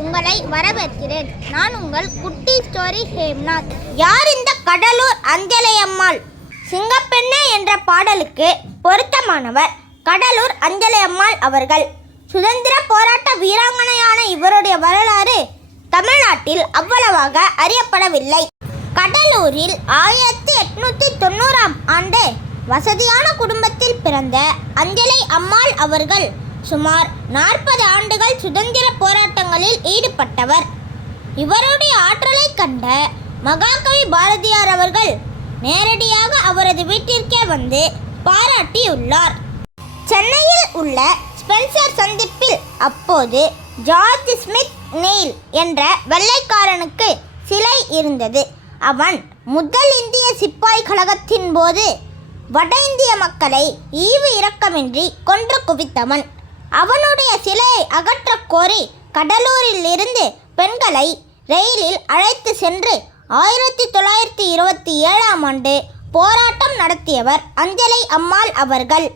உங்களை வரவேற்கிறேன். நான் உங்கள் குட்டி ஸ்டோரி ஹேம்நாத். யார் இந்த கடலூர் அஞ்சலையம்மாள்? சிங்கப்பெண்ணே என்ற பாடலுக்கு பொருத்தமானவர் கடலூர் அஞ்சலையம்மாள் அவர்கள். சுதந்திர போராட்ட வீராங்கனையான இவருடைய வரலாறு தமிழ்நாட்டில் அவ்வளவாக அறியப்படவில்லை. கடலூரில் 1890ஆம் ஆண்டு வசதியான குடும்பத்தில் பிறந்த அஞ்சலை அம்மாள் அவர்கள் சுமார் 40 ஆண்டுகள் சுதந்திர போராட்டங்களில் ஈடுபட்டவர். இவருடைய ஆற்றலை கண்ட மகாகவி பாரதியார் அவர்கள் நேரடியாக அவரது வீட்டிற்கே வந்து பாராட்டியுள்ளார். சென்னையில் உள்ள ஸ்பென்சர் சந்திப்பில் அப்போது ஜார்ஜ் ஸ்மித் நெயில் என்ற வெள்ளைக்காரனுக்கு சிலை இருந்தது. அவன் முதல் இந்திய சிப்பாய் கழகத்தின் போது வட இந்திய மக்களை ஈவு இரக்கமின்றி கொன்று குவித்தவன். அவனுடைய சிலையை அகற்றக் கோரி கடலூரில் இருந்து பெண்களை ரயிலில் அழைத்து சென்று 1927ஆம் ஆண்டு போராட்டம் நடத்தியவர் அஞ்சலை அம்மாள் அவர்கள்.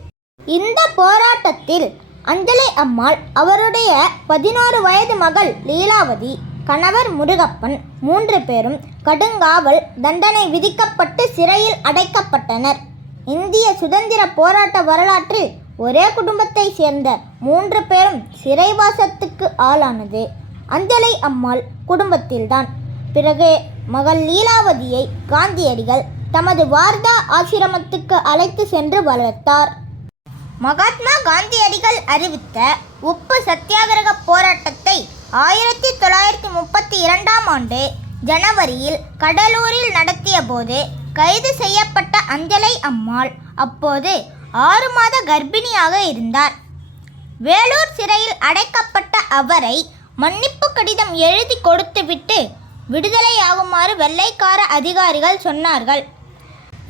இந்த போராட்டத்தில் அஞ்சலை அம்மாள் அவருடைய 11 வயது மகள் லீலாவதி, கணவர் முருகப்பன் 3 பேரும் கடுங்காவல் தண்டனை விதிக்கப்பட்டு சிறையில் அடைக்கப்பட்டனர். இந்திய சுதந்திர போராட்ட வரலாற்றில் ஒரே குடும்பத்தை சேர்ந்த 3 பேரும் சிறைவாசத்துக்கு ஆளானது அஞ்சலை அம்மாள் குடும்பத்தில்தான். பிறகு மகள் லீலாவதியை காந்தியடிகள் தமது வார்தா ஆசிரமத்துக்கு அழைத்து சென்று வளர்த்தார். மகாத்மா காந்தியடிகள் அறிவித்த உப்பு சத்தியாகிரக போராட்டத்தை 1932ஆம் ஆண்டு ஜனவரியில் கடலூரில் நடத்திய போது கைது செய்யப்பட்ட அஞ்சலை அம்மாள் அப்போது 6 மாத கர்ப்பிணியாக இருந்தார். வேலூர் சிறையில் அடைக்கப்பட்ட அவரை மன்னிப்பு கடிதம் எழுதி கொடுத்துவிட்டு விடுதலையாகுமாறு வெள்ளைக்கார அதிகாரிகள் சொன்னார்கள்.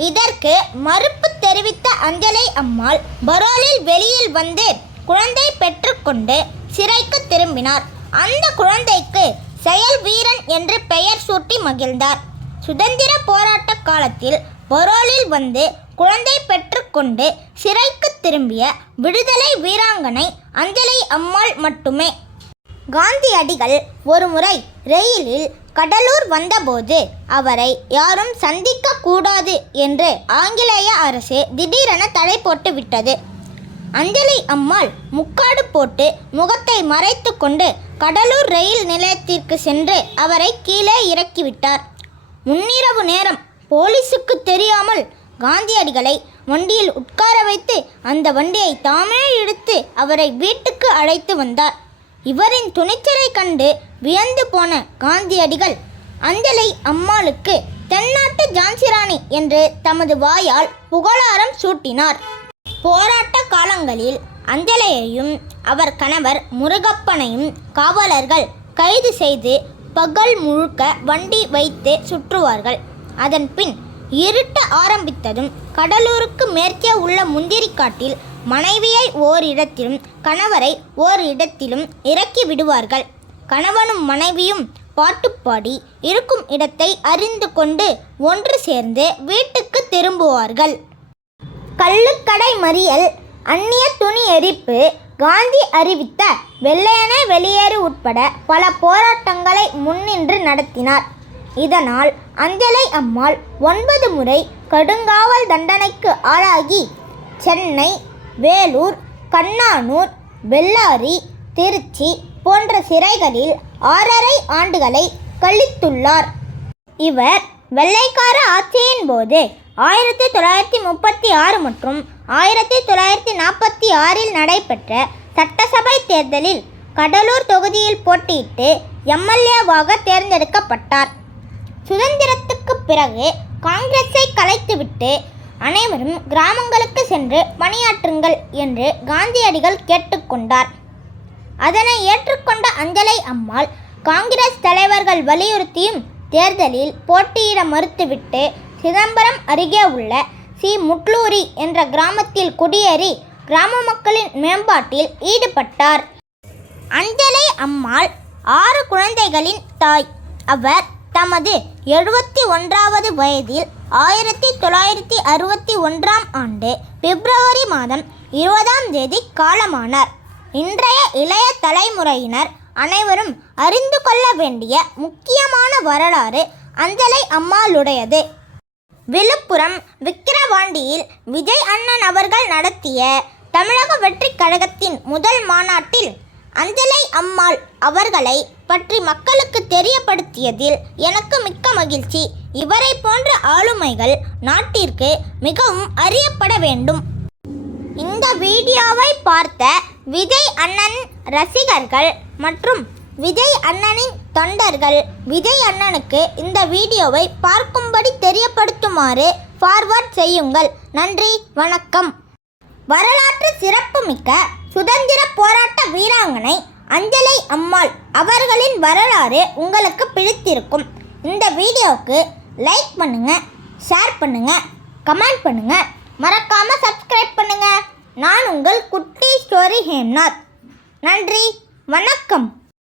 இதற்கு மறுப்பு தெரிவித்த அஞ்சலை அம்மாள் பரோலில் வெளியில் வந்து குழந்தை பெற்றுக்கொண்டு சிறைக்கு திரும்பினார். அந்த குழந்தைக்கு செயல் வீரன் என்று பெயர் சூட்டி மகிழ்ந்தார். சுதந்திர போராட்ட காலத்தில் பரோலில் வந்து குழந்தை பெற்றுக்கொண்டு சிறைக்கு திரும்பிய விடுதலை வீராங்கனை அஞ்சலை அம்மாள் மட்டுமே. காந்தியடிகள் ஒருமுறை ரயிலில் கடலூர் வந்தபோது அவரை யாரும் சந்திக்க கூடாது என்று ஆங்கிலேய அரசு திடீரென தடை போட்டு விட்டது. அஞ்சலை அம்மாள் முக்காடு போட்டு முகத்தை மறைத்து கொண்டு கடலூர் ரயில் நிலையத்திற்கு சென்று அவரை கீழே இறக்கிவிட்டார். முன்னிரவு நேரம் போலீசுக்கு தெரியாமல் காந்தியடிகளை வண்டியில் உட்கார வைத்து அந்த வண்டியை தாமே இழுத்து அவரை வீட்டுக்கு அழைத்து வந்தார். இவரின் துணிச்சலை கண்டு வியந்து போன காந்தியடிகள் அஞ்சலை அம்மாளுக்கு தென்னாட்டு ஜான்சிராணி என்று தமது வாயால் புகழாரம் சூட்டினார். போராட்ட காலங்களில் அஞ்சலையையும் அவர் கணவர் முருகப்பனையும் காவலர்கள் கைது செய்து பகல் முழுக்க வண்டி வைத்து சுற்றுவார்கள். அதன் பின் இருட்ட ஆரம்பித்ததும் கடலூருக்கு மேற்கே உள்ள முந்திரிக்காட்டில் மனைவியை ஓரிடத்திலும் கணவரை ஓரிடத்திலும் இறக்கி விடுவார்கள். கணவனும் மனைவியும் பாட்டுப்பாடி இருக்கும் இடத்தை அறிந்து கொண்டு ஒன்று சேர்ந்து வீட்டுக்கு திரும்புவார்கள். கள்ளுக்கடை மறியல், அந்நிய துணி எரிப்பு, காந்தி அறிவித்த வெள்ளையனே வெளியேறு உட்பட பல போராட்டங்களை முன்னின்று நடத்தினார். இதனால் அஞ்சலை அம்மாள் 9 முறை கடுங்காவல் தண்டனைக்கு ஆளாகி சென்னை, வேலூர், கண்ணானூர், பெல்லாரி, திருச்சி போன்ற சிறைகளில் 6½ ஆண்டுகளை கழித்துள்ளார். இவர் வெள்ளைக்கார ஆட்சியின் போது 1936 மற்றும் 1946இல் நடைபெற்ற சட்டசபை தேர்தலில் கடலூர் தொகுதியில் போட்டியிட்டு எம்எல்ஏவாக தேர்ந்தெடுக்கப்பட்டார். சுதந்திரத்துக்கு பிறகு காங்கிரஸை கலைத்துவிட்டு அனைவரும் கிராமங்களுக்கு சென்று பணியாற்றுங்கள் என்று காந்தியடிகள் கேட்டுக்கொண்டார். அதனை ஏற்றுக்கொண்ட அஞ்சலை அம்மாள் காங்கிரஸ் தலைவர்கள் வலியுறுத்தியும் தேர்தலில் போட்டியிட மறுத்துவிட்டு சிதம்பரம் அருகே உள்ள முட்லூரி என்ற கிராமத்தில் குடியேறி கிராம மக்களின் மேம்பாட்டில் ஈடுபட்டார். அஞ்சலை அம்மாள் 6 குழந்தைகளின் தாய். அவர் தமது 71வது வயதில் 1961ஆம் ஆண்டு பிப்ரவரி மாதம் 20ஆம் தேதி காலமானார். இன்றைய இளைய தலைமுறையினர் அனைவரும் அறிந்து கொள்ள வேண்டிய முக்கியமான வரலாறு அஞ்சலை அம்மாளுடையது. விழுப்புரம் விக்கிரவாண்டியில் விஜய் அண்ணன் அவர்கள் நடத்திய தமிழக வெற்றிக் கழகத்தின் முதல் மாநாட்டில் அஞ்சலை அம்மாள் அவர்களை பற்றி மக்களுக்கு தெரியப்படுத்தியதில் எனக்கு மிக்க மகிழ்ச்சி. இவரை போன்ற ஆளுமைகள் நாட்டிற்கு மிகவும் அறியப்பட வேண்டும். இந்த வீடியோவை பார்த்த விஜய் அண்ணன் ரசிகர்கள் மற்றும் விஜய் அண்ணனின் தொண்டர்கள் விஜய் அண்ணனுக்கு இந்த வீடியோவை பார்க்கும்படி தெரியப்படுத்துமாறு ஃபார்வர்ட் செய்யுங்கள். நன்றி, வணக்கம். வரலாற்று சிறப்புமிக்க சுதந்திர போராட்ட வீராங்கனை அஞ்சலை அம்மாள் அவர்களின் வரலாறு உங்களுக்கு பிடித்திருக்கும். இந்த வீடியோவுக்கு லைக் பண்ணுங்க, ஷேர் பண்ணுங்க, கமெண்ட் பண்ணுங்க, மறக்காம சப்ஸ்கிரைப் பண்ணுங்க. நான் உங்கள் குட்டி ஸ்டோரி ஹேம்நாத். நன்றி, வணக்கம்.